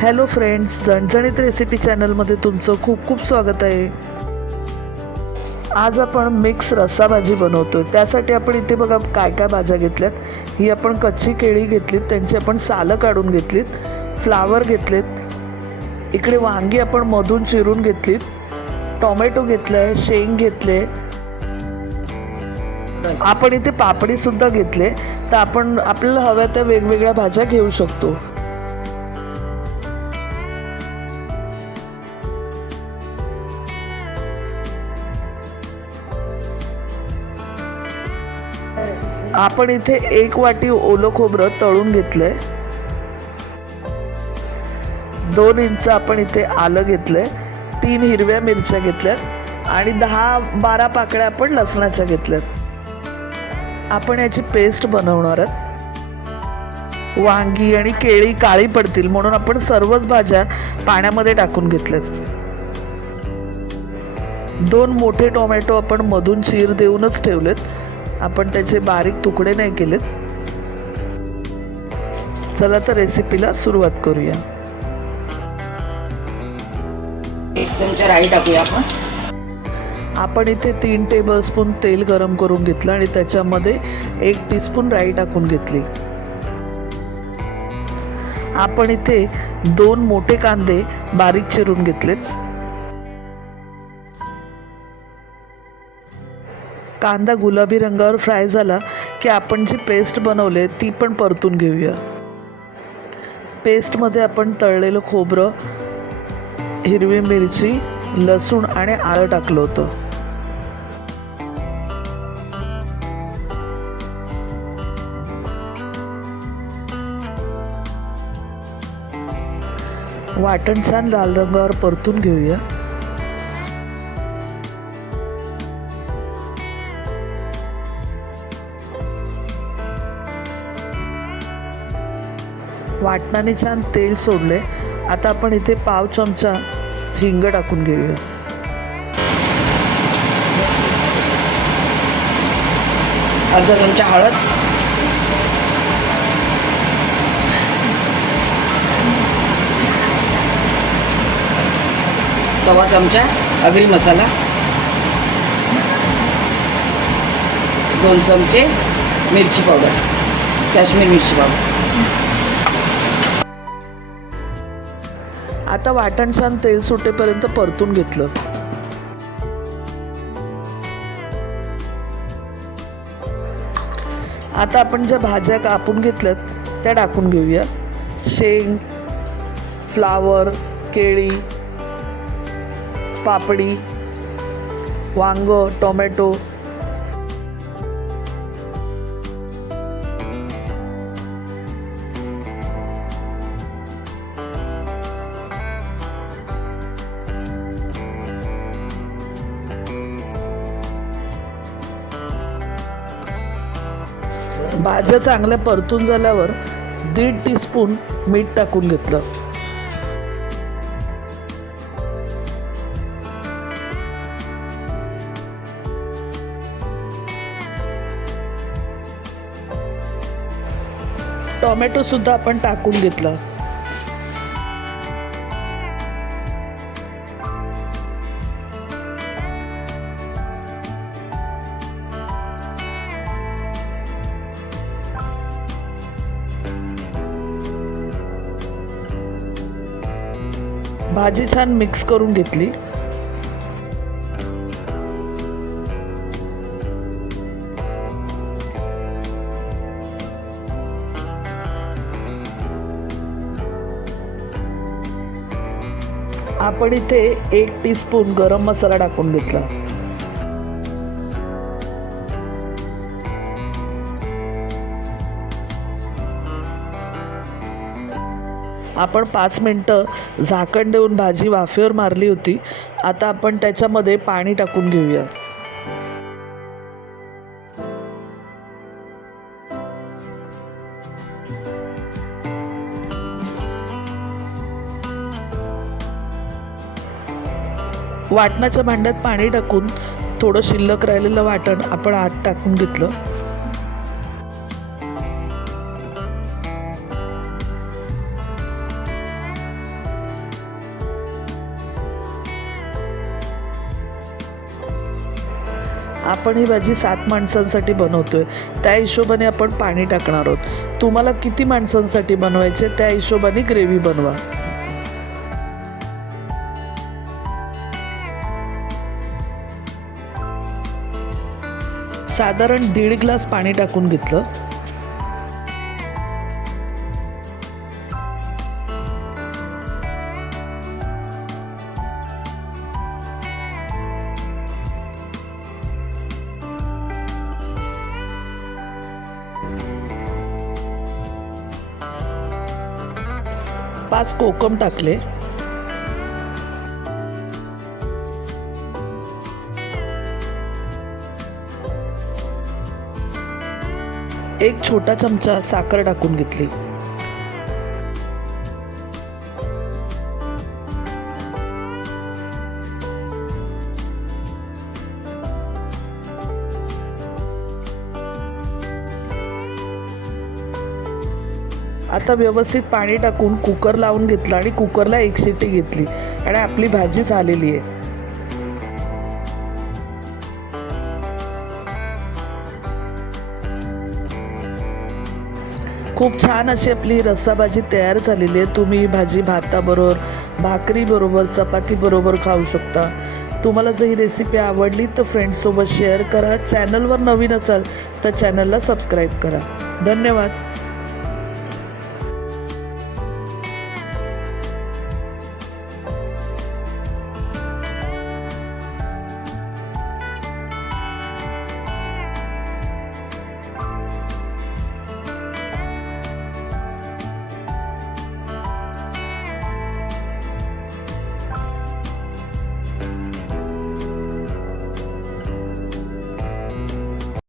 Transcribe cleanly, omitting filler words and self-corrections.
Hello friends, झणझणीत recipe चॅनलमध्ये तुमचं खूप खूप स्वागत आहे. आज आपण मिक्स रस्सा भाजी बनवतोय. त्यासाठी आपण इथे बघा काय काय भाज्या घेतल्यात. ही आपण कच्ची केळी घेतलीत, त्यांची आपण सालं काढून घेतलीत. फ्लावर घेतलेत. इकडे वांगी आपण मधून चिरून घेतलीत. टोमॅटो घेतलाय, शेंग घेतले. आपण इथे पापडी सुद्धा घेतले. तर आपण आपल्याला हव्या त्या वेगवेगळ्या भाज्या घेऊ शकतो. आपण इथे 1 वाटी ओलं खोबरं तळून घेतलंय. 2 इंच आपण इथे आलं घेतलंय. 3 हिरव्या मिरच्या घेतल्यात आणि 10-12 पाकळ्या आपण लसणाच्या घेतल्यात. आपण याची पेस्ट बनवणार आहोत. वांगी आणि केळी काळी पडतील म्हणून आपण सर्वच भाज्या पाण्यामध्ये टाकून घेतल्यात. 2 मोठे टोमॅटो आपण मधून चीर देऊनच ठेवलेत. आपण त्याचे बारीक तुकडे नाही केलेत. चला तर रेसिपीला सुरुवात करूया. 1 चमचा राई टाकूया आपण इथे 3 टेबलस्पून तेल गरम करून घेतलं आणि त्याच्यामध्ये 1 टीस्पून राई टाकून घेतली. आपण इथे 2 मोठे कांदे बारीक चिरून घेतलेत. कांदा गुलाबी रंगावर फ्राय झाला की आपण जी पेस्ट बनवले ती पण परतून घेऊया. पेस्टमध्ये आपण तळलेलं खोबरं, हिरवी मिरची, लसूण आणि आलं टाकलं होतं. वाटण छान लाल रंगावर परतून घेऊया. वाटणाने छान तेल सोडले. आता आपण इथे पाव चमचा हिंग टाकून घेऊया. अर्धा चमचा हळद, सव्वा चमचा आगरी मसाला, 2 चमचे मिरची पावडर, काश्मीर मिरची पावडर. आता वाटण छान तेल सुटेपर्यंत परतून घेतलं. आता आपण ज्या भाज्या कापून घेतल्यात त्या टाकून घेऊया. शेंग, फ्लावर, केळी, पापडी, वांग, टोमॅटो. भाज्या चांगल्या परतून झाल्यावर 1.5 टीस्पून मीठ टाकून घेतलं. टोमॅटो सुद्धा आपण टाकून घेतला. भाजी छान मिक्स करून घेतली. आपण इथे 1 टीस्पून गरम मसाला टाकून घेतला. आपण 5 मिनटं झाकण देऊन भाजी वाफेवर मारली होती. आता आपण त्याच्यामध्ये पाणी टाकून घेऊया. वाटणाच्या भांड्यात पाणी टाकून थोडं शिल्लक राहिलेलं वाटण आपण आत टाकून घेतलं. आपण ही भाजी 7 माणसांसाठी बनवतोय, त्या हिशोबाने आपण पाणी टाकणार आहोत. तुम्हाला किती माणसांसाठी बनवायचे त्या हिशोबाने ग्रेव्ही बनवा. साधारण 1.5 ग्लास पाणी टाकून घेतलं. पाच कोकम टाकले. एक छोटा चमचा साखर टाकून घेतली. आता व्यवस्थित पाणी टाकून कुकर लावून घेतला आणि कुकरला 1 शिट्टी घेतली आणि आपली भाजी झालेली आहे. खूप छान अशी आपली रस्सा भाजी तयार झालेली आहे. तुम्ही ही भाजी भाताबरोबर, भाकरीबरोबर, चपातीबरोबर खाऊ शकता. तुम्हाला जर ही रेसिपी आवडली तर फ्रेंड्ससोबत शेअर करा. चॅनलवर नवीन असाल तर चॅनलला सबस्क्राईब करा. धन्यवाद.